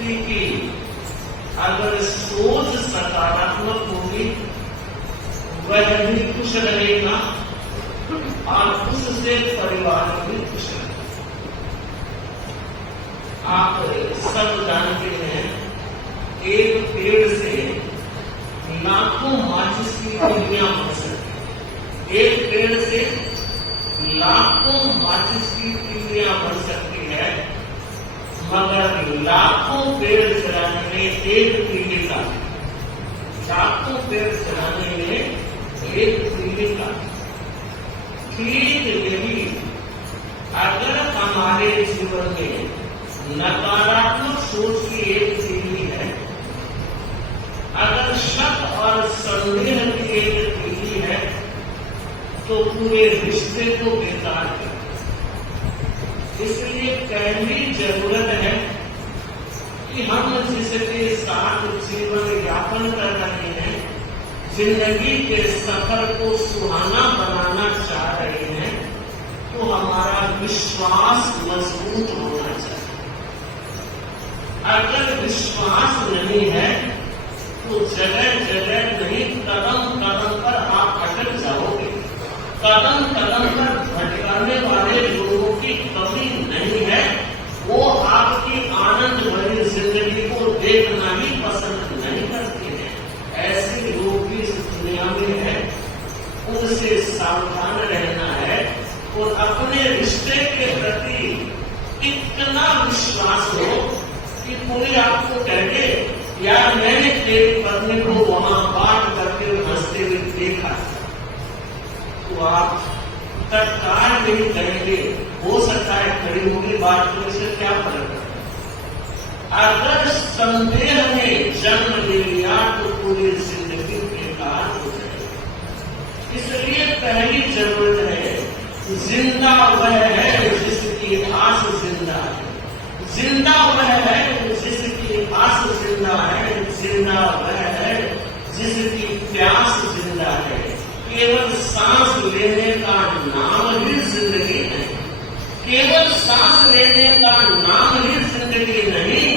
व्यक्ति की अगर सोच सकारात्मक होगी, वह भी खुश रहेगा और उससे परिवार भी खुश रहेगा। आप सब जानते हैं, एक पेड़ से लाखों माचिस की तीलियां बन सकती है। एक पेड़ से लाखों माचिस की तीलियां बन सकती है, मगर लाखों पेड़ जलाने में एक तीली का, लाखों पेड़ जलाने में एक तीली का। ठीक यही अगर हमारे जीवन में नकारात्मक सोच की एक तीली है, अगर शक और संदेह की एक तीली है, तो पूरे रिश्ते को बेकार कर। इसलिए पहली जरूरत है कि हम जिसके साथ जीवन यापन कर रहे हैं, जिंदगी के सफर को सुहाना बनाना चाह रहे हैं, तो हमारा विश्वास मजबूत होना चाहिए। अगर विश्वास नहीं है तो जगह जगह नहीं, कदम कदम पर आप अटक जाओगे। कदम कदम पर भटकाने वाले लोगों की कमी नहीं है, वो आपकी आनंद भरी जिंदगी को देखना ही पसंद नहीं करते हैं। ऐसे लोग भी इस दुनिया में है, उनसे सावधान रहना है और अपने रिश्ते के प्रति इतना विश्वास हो कि कोई आपको कहे, यार मैंने तेरी पत्नी को वहां बात करके हंसते हुए देखा, तो आप तत्काल नहीं कहेंगे, हो सकता है खड़ी होगी बात, तो इसे क्या फर्क है। अगर संदेह ने जन्म ले लिया तो पूरी जिंदगी बेकार हो जाएगी। इसलिए पहली जरूरत है, जिंदा वह है जिसकी आस जिंदा है, जिंदा वह है जिसकी आस जिंदा है, जिंदा वह है जिसकी प्यास जिंदा है। केवल सांस लेने का नाम ही जिंदगी नहीं, केवल सांस लेने का नाम ही जिंदगी नहीं,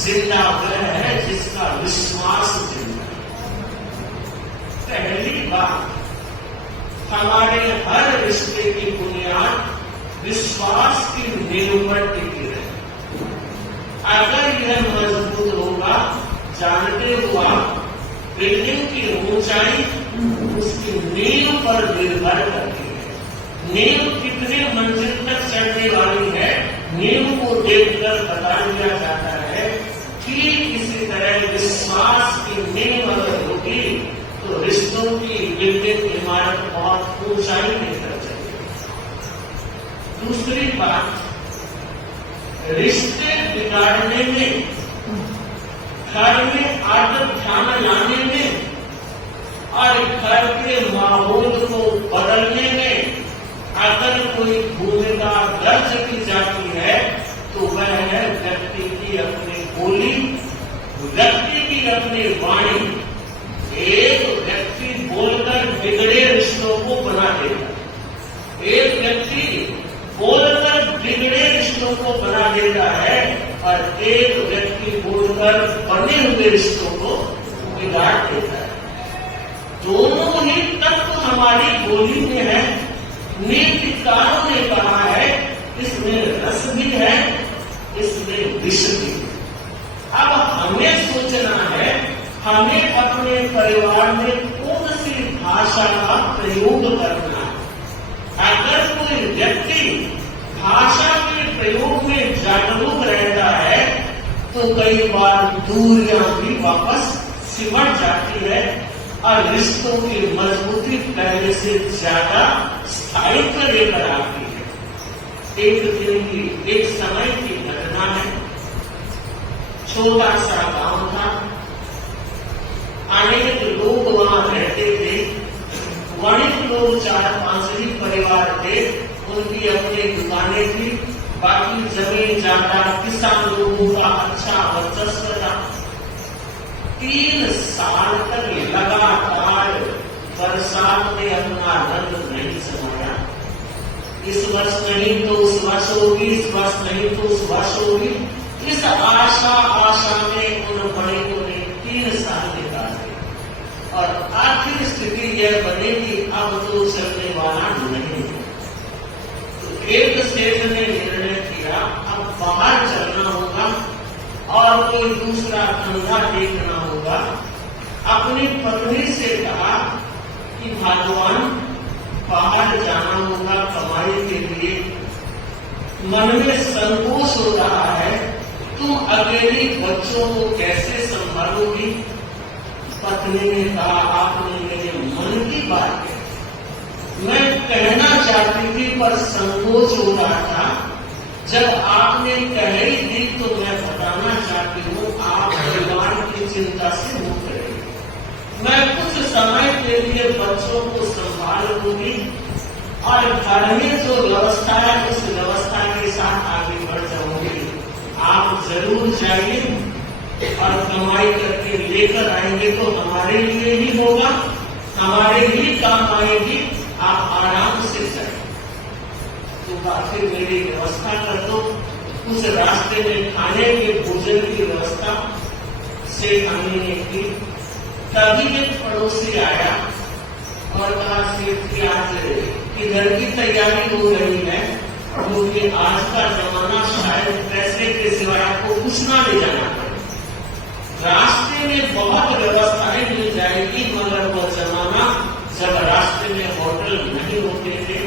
जिंदा वह है जिसका विश्वास जिंदा है। पहली बात, हमारे हर रिश्ते की बुनियाद विश्वास की नींव पर टिकी रहे। अगर यह मजबूत होगा, जानते हो आप, बिल्डिंग की ऊंचाई उसकी नींव पर निर्भर करती है। नींव कितने मंजिल तक चढ़ने वाली है, नींव को देखकर बता दिया जाता है। ठीक इसी तरह विश्वास की नींव अगर होगी तो रिश्तों की बिल्डिंग इमारत बहुत ऊंचाई लेकर चलेगी। दूसरी बात, रिश्ते बिगाड़ने में, घर में आदत ध्यान लाने में और घर के माहौल को बदलने में अगर कोई भूमिका दर्ज की जाती है तो वह है व्यक्ति की अपनी बोली, व्यक्ति की अपनी वाणी। एक व्यक्ति बोलकर बिगड़े रिश्तों को बना देगा, एक व्यक्ति बोलकर बिगड़े रिश्तों को बना देता है और एक व्यक्ति बोलकर बने हुए रिश्तों को बिगाड़ देता है। दोनों ही तत्व हमारी बोली में है। नीतिकारों ने कहा है, इसमें रस भी है, इसमें विष भी है। अब हमें सोचना है, हमें अपने परिवार में कौन सी भाषा का प्रयोग करना है। अगर कोई व्यक्ति भाषा के प्रयोग में जागरूक रहता है तो कई बार दूरियां भी वापस सिमट जाती है और रिश्तों की मजबूती पहले से ज्यादा स्थायित्व लेकर आती है। एक दिन की, एक समय की घटना है। छोटा सा गांव था, अनेक लोग वहां रहते थे। वणिक लोग 4-5 ही परिवार थे, उनकी अपनी दुकानें थी, बाकी जमीन जायदाद किसान लोगों का अच्छा वर्चस्व था। 3 साल तक लगातार बरसात ने अपना रंग नहीं समाया। इस वर्ष नहीं तो उस वर्ष होगी, इस वर्ष नहीं तो उस वर्ष होगी। इस आशा यह बनेगी अब तो चलने वाला नहीं है। तो एक सेठ ने निर्णय किया अब बाहर चलना होगा और कोई दूसरा धंधा देखना होगा। अपनी पत्नी से कहा कि भगवान बाहर जाना होगा कमाई के लिए, मन में संकोच हो रहा है, तुम अकेली बच्चों को कैसे संभालोगी? पत्नी ने कहा आपने मेरे मन की बात कही, मैं कहना चाहती थी पर संकोच हो रहा था, जब आपने कह ही दी तो मैं बताना चाहती हूँ आप परिवार की चिंता से मुक्त रहिए। मैं कुछ समय के लिए बच्चों को संभाल लूंगी और घर में जो व्यवस्था है उस व्यवस्था के साथ आगे बढ़ जाऊंगी। आप जरूर जाइए और कमाई करके लेकर आएंगे तो हमारे लिए ही होगा, हमारे ही काम आएगी, आप आराम से जाइए। तो फिर मेरी व्यवस्था कर दो। उस रास्ते में खाने के भोजन की व्यवस्था सेठ अम्मी ने की। तभी एक पड़ोसी आया और कहा सेठ जी आज घर की तैयारी हो रही है क्योंकि आज का जमाना शायद पैसे के सिवाय आपको कुछ ना ले जाना पड़े। रास्ते में बहुत व्यवस्थाएं मिल जाएगी मगर वह जमाना जब रास्ते में होटल नहीं होते थे,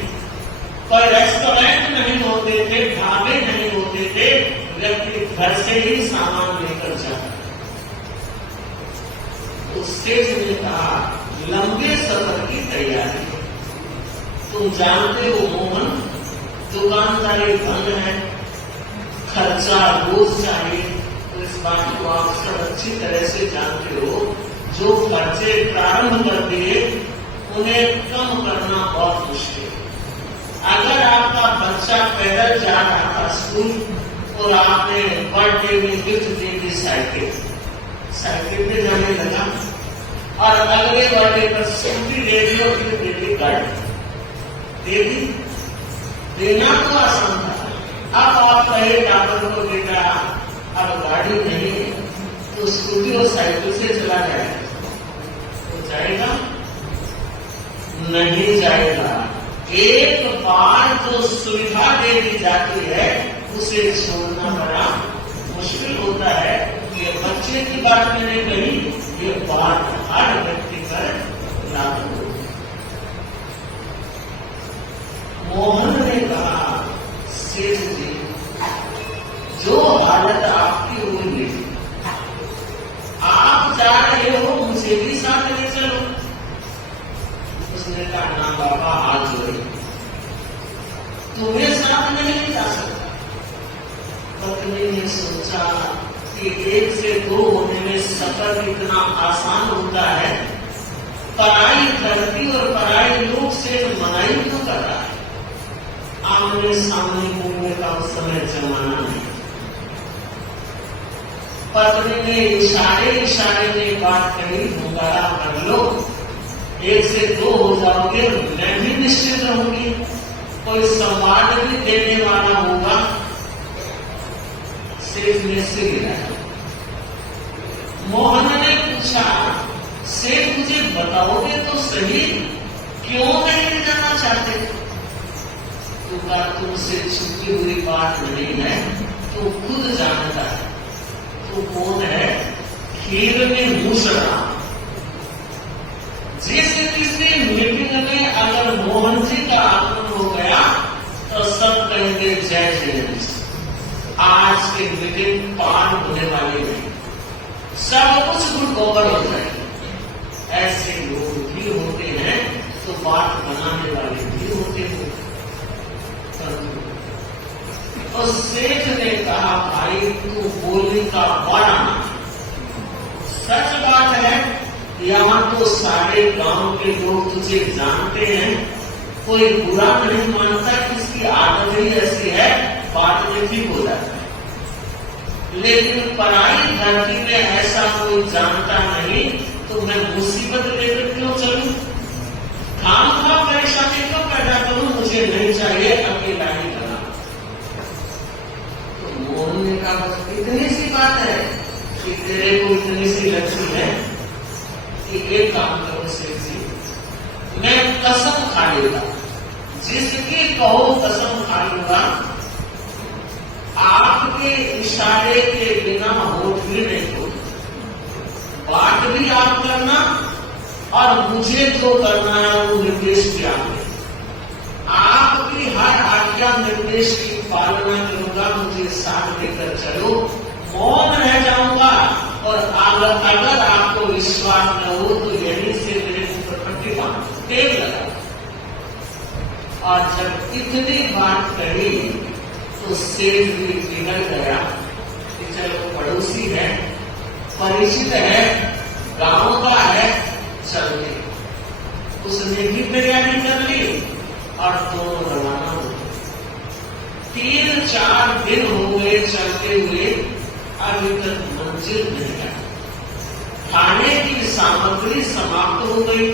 कोई रेस्टोरेंट नहीं होते थे, ढाबे नहीं होते थे, व्यक्ति घर से ही सामान लेकर जाता। तो सेठ ने कहा लंबे सफर की तैयारी, तुम जानते हो मोहन दुकानदारी बंद है, खर्चा रोज चाहिए, तो इस बात को आप सब अच्छी तरह से जानते हो। जो खर्चे प्रारंभ कर दिए उन्हें कम करना बहुत मुश्किल। अगर आपका बच्चा पैदल जा रहा था स्कूल और आपने बर्थडे में गिफ्ट दे दी साइकिल, साइकिल पे जाने लगा और अगले बर्थडे पर स्कूटी दे दी और फिर दे दी गाड़ी दे दी। देना तो आसान था। अब आप कहे डॉक्टर को बेटा अब गाड़ी नहीं है तो स्कूटी और साइकिल से चला जाएगा, तो जाएगा नहीं जाएगा। एक बार जो सुविधा दे दी जाती है उसे छोड़ना बड़ा मुश्किल होता है। ये बच्चे की बात मैंने कही, ये बात हर व्यक्ति पर लागू होती है। मोहन ने कहा सेठ जी जो हालत आपकी हुई आप जा रहे हो मुझे भी साथ ले चलो। उसने कहा ना बाबा हाथ जोड़े, तुम्हें साथ नहीं ले जा सकता। पत्नी ने सोचा कि एक से दो होने में सफर इतना आसान होता है, पराई धरती और पराई लोग से मनाई क्यों कर रहा है? आमने सामने घूमने का उस समय जमाना नहीं। पत्नी ने इशारे में बात कही, मुंगारा कर लो, एक से दो हो जाओगे, मैं भी निश्चित रहूंगी, कोई संवाद भी देने वाला होगा। सेठ ने सिर हिलाया। मोहन ने पूछा सेठ मुझे बताओगे तो सही क्यों नहीं जाना चाहते? तुमसे छुपी हुई बात नहीं है, तू खुद जानता है। तू कौन है? खीर में मूसरा। जिस किसी मीटिंग में अगर मोहन जी का आगमन हो गया तो सब कहेंगे जय जय। आज की मीटिंग पार होने वाली नहीं, सब कुछ गुड़गोबर हो जाएगा। ऐसे लोग भी होते हैं तो बात बनाने वाले भी होते हैं। तो सेठ ने कहा भाई तू बोलने का बड़ा सच बात है, यहाँ तो सारे गांव के लोग तुझे जानते हैं, कोई बुरा नहीं मानता, किसकी आदत ही ऐसी है, बात में ठीक हो जाता है। लेकिन पराई धरती में ऐसा कोई जानता नहीं तो मैं मुसीबत लेकर क्यों चलूं? खामखा परेशानी क्यों पैदा करूं? मुझे नहीं चाहिए, अकेला ही बना। तो मोहन ने कहा बस इतनी सी बात है कि तेरे को इतनी सी लक्ष्य है कि एक काम करो सेठ जी, मैं कसम खा लूंगा, जिसकी कहो कसम खा लूंगा, आपके इशारे के बिना होठ भी नहीं हो, बात भी आप करना और मुझे जो करना है वो निर्देश भी आपने, आपकी हर आज्ञा निर्देश की पालना करूंगा, मुझे साथ लेकर चलो, मौन रह जाऊंगा। और अगर आपको विश्वास न हो तो यहीं से मेरे ऊपर प्रतिभा तेल लगा। और जब इतनी बात कही तो सेठ भी पिघल गया कि चलो पड़ोसी है, परिचित है, गांव का है, चलते। उसने भी तैयारी कर ली और दोनों रवाना हो गए। 3-4 दिन हो गए चलते हुए, अभी तक मंजिल नहीं आया। खाने की सामग्री समाप्त हो गई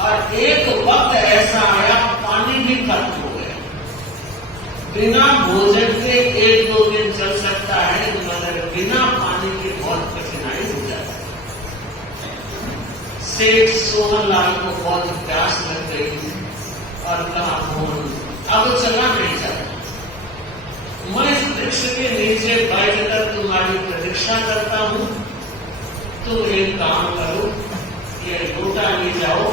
और एक वक्त ऐसा आया पानी भी खत्म हो गया। बिना भोजन के 1-2 दिन चल सकता है, मगर बिना पानी के बहुत कठिनाई हो जाती है। सेठ सोहनलाल को बहुत प्यास लग गई और कहा, मोहन अब चला नहीं जाता, मैं इस वृक्ष के नीचे बैठकर तुम्हारी प्रतीक्षा करता हूं, तुम एक काम करो, ये लोटा ले जाओ,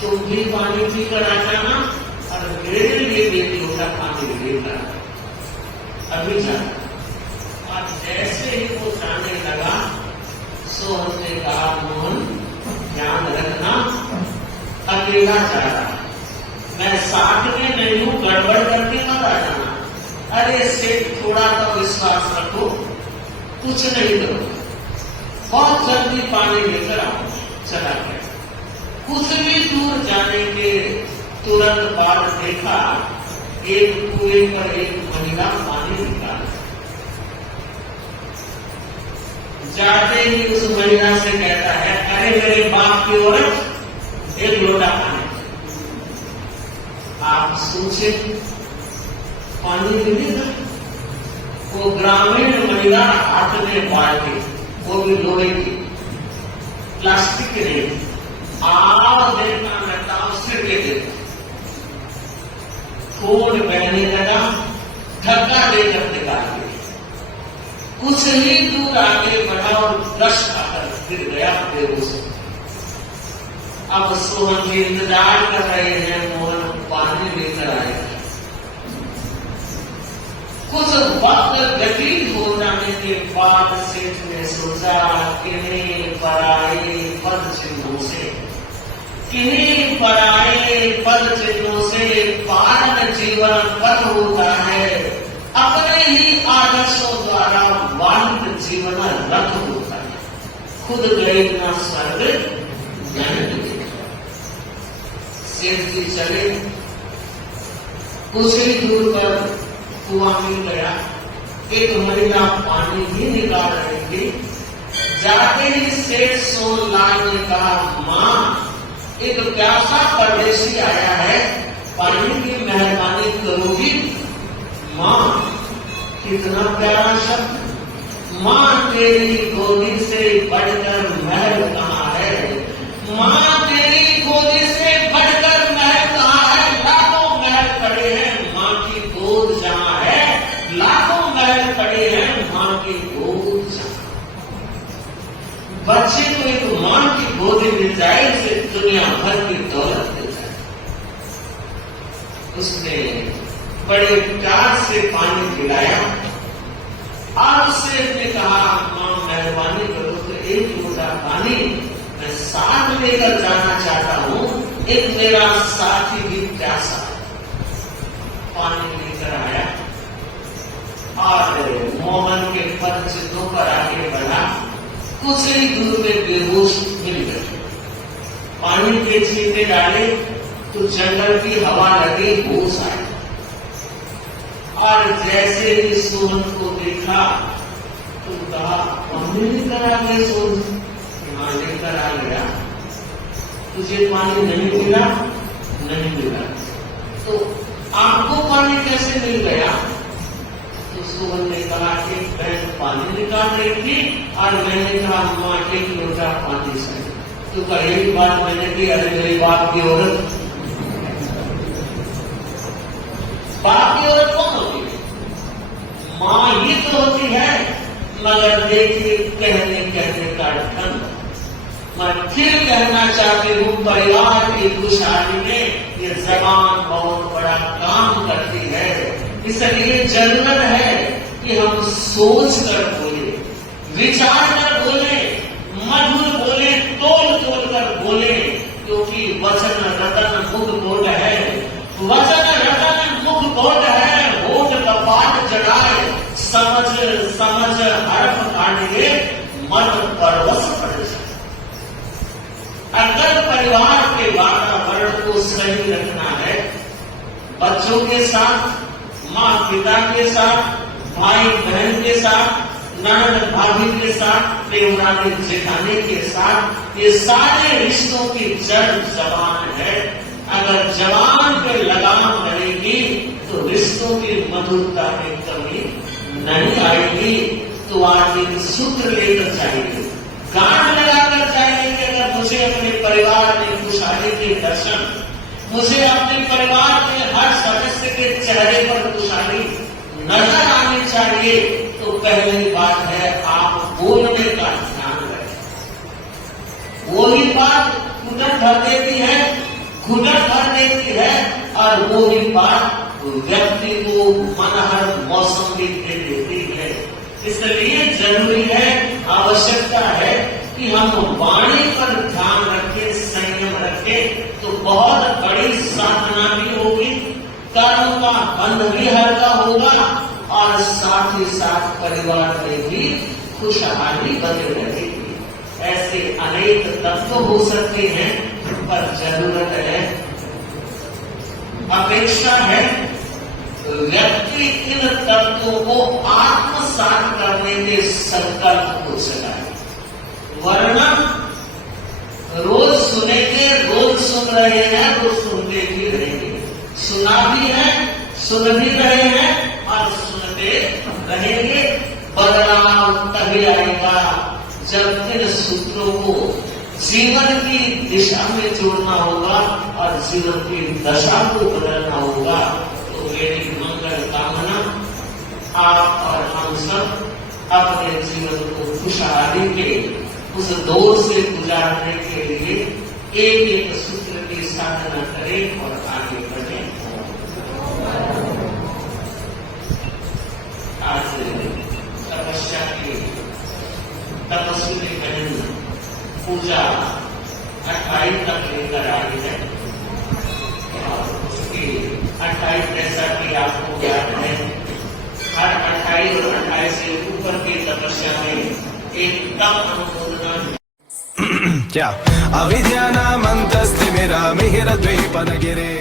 तुम भी पानी पीकर आ जाना और मेरे लिए एक लोटा पानी लेकर अभी जाना। और जैसे ही वो जाने लगा, सोहन ने कहा, मोहन ध्यान रखना, अकेला जा रहा, मैं साथ में नहीं हूं, गड़बड़ करके मत आ जाना। अरे सेठ थोड़ा तो विश्वास रखो, कुछ नहीं करो, बहुत जल्दी पानी लेकर आओ। चला गया। कुछ भी दूर जाने के तुरंत बाद देखा, एक कुएं पर एक महिला पानी निकाल, जाते ही उस महिला से कहता है, अरे मेरे बाप की औरत, एक लोटा पानी। आप सोचे पानी मिलेगा? वो ग्रामीण महिला हाथ में बाल्टी, वो भी लोहे की, प्लास्टिक की नहीं, आव देखना रहता, सिर के देखा, खून बहने लगा, धक्का देकर निकाल दिया। कुछ ही दूर आगे बढ़ा और दश आकर गिर गया बेहोश। अब सोहन जी इंतजार कर रहे हैं, मोहन पानी लेकर आएगा। कुछ वक्त व्यतीत हो जाने के बाद सेठ ने सोचा, किन्हीं पराये पद चिन्हों से, किन्हीं पराये पद चिन्हों से पालन जीवन पद होता है, अपने ही आदर्शों द्वारा वांछित जीवन रथ होता है। खुद गए न स्वर्ग नहीं। सेठ जी चले, कुछ ही दूर पर कुआं मिल गया, एक महिला पानी भी निकाल रही थी। जाते ही सेठ सोहनलाल ने कहा, माँ एक प्यासा परदेशी आया है, पानी की मेहरबानी करोगी? माँ, कितना प्यारा शब्द, माँ तेरी गोदी से बढ़कर महल कहाँ है, माँ तेरी गोदी से बढ़कर महल कहाँ है, लाखों महल खड़े हैं, माँ की गोद जहाँ है, लाखों महल खड़े हैं, माँ की गोद जहाँ। बच्चे को एक माँ की गोदी मिल जाए, इसे दुनिया भर की दौलत मिल जाए। उसने बड़े प्यार से पानी पिलाया। आपसे ने कहा, माँ मेहरबानी करो तो एक लोटा पानी मैं साथ लेकर जाना चाहता हूँ, एक मेरा साथी भी प्यासा। पानी लेकर आया और मोहन के पद चिन्हों पर आगे बढ़ा। कुछ ही दूर में बेहोश मिल गए। पानी के छींटे डाले तो जंगल की हवा लगी, होश आया। और जैसे ही सोहन को देखा तो कहा, पानी लेकर आ गए सोहन? हाँ लेकर आ गया। तुझे पानी नहीं मिला? नहीं मिला। तो आपको पानी कैसे मिल गया? तो सोहन ने कहा, एक बहन पानी निकाल रही थी और मैंने कहा, माँ एक लोटा पानी चाहिए। तो कहीं बात मैंने की, अरे मेरी बाप की औरत, बाप की औरत कौन होती है? मां ही तो होती है। मगर देखिए कहने कहने का ढंग, मैं फिर कहना चाहती हूँ, परिवार की खुशहाली में ये जबान बहुत बड़ा काम करती है। इसलिए जरूरत है कि हम सोच कर बोले, विचार कर बोले, मधुर बोले, तोल तोल कर बोले, क्योंकि वचन रतन मुख कोट है, वचन रतन मुख कोट है। होठ कपाट जड़ाए, समझ समझ हरफ काटिए, मन परवश पड़ जाए। अगर परिवार के वातावरण को सही रखना है, बच्चों के साथ, माँ पिता के साथ, भाई बहन के साथ, ननद भाभी के साथ, देवरानी जेठानी के साथ, ये सारे रिश्तों की जड़ जबान है। अगर जबान पे लगाम रहेगी तो रिश्तों की मधुरता में कमी नहीं आएगी। तो आगे सूत्र लेकर जाएंगे, गांठ लगाकर जाएंगे। अगर मुझे अपने परिवार में खुशहाली के दर्शन, मुझे अपने परिवार के हर सदस्य के चेहरे पर खुशहाली नजर आनी चाहिए, तो पहली बात है आप बोलने का ध्यान रखें। वही बात घुटन भर देती है, घुटन भर देती है, और वही बात व्यक्ति को मनहर मौसम भी दे देती है। इसलिए जरूरी है, आवश्यकता है कि हम वाणी पर ध्यान रखें, संयम रखें, तो बहुत बड़ी साधना भी होगी, कर्म का बंध भी हल्का होगा, और साथ ही साथ परिवार में भी खुशहाली बनी रहेगी। ऐसे अनेक तत्व हो सकते हैं, पर जरूरत है, अपेक्षा है, व्यक्ति इन तत्वों को आत्मसात करने के संकल्प हो सका है। वरना रोज सुनेंगे, रोज सुन रहे हैं, रोज सुनते भी रहेंगे, सुना भी है, सुन भी रहे हैं, और सुनते रहेंगे। बदलाव तभी आएगा जब इन सूत्रों को जीवन की दिशा में जोड़ना होगा और जीवन की दशा को बदलना होगा। तो मेरी मंगल कामना, आप और हम सब अपने जीवन को खुशहाली के उस दौर से गुजारने के लिए एक एक सूत्र की साधना करें और आगे बढ़ें। आज तपस्या की तपस्वी बहन पूजा 28 तक लेकर आई है, और उसकी 28 जैसा कि आपको ज्ञात है, हर 28 और 28 से ऊपर की तपस्या में एक तप अनुमोदना क्या अविद्यानामन्तस्तिमिरमिहिरद्वीपनगिरे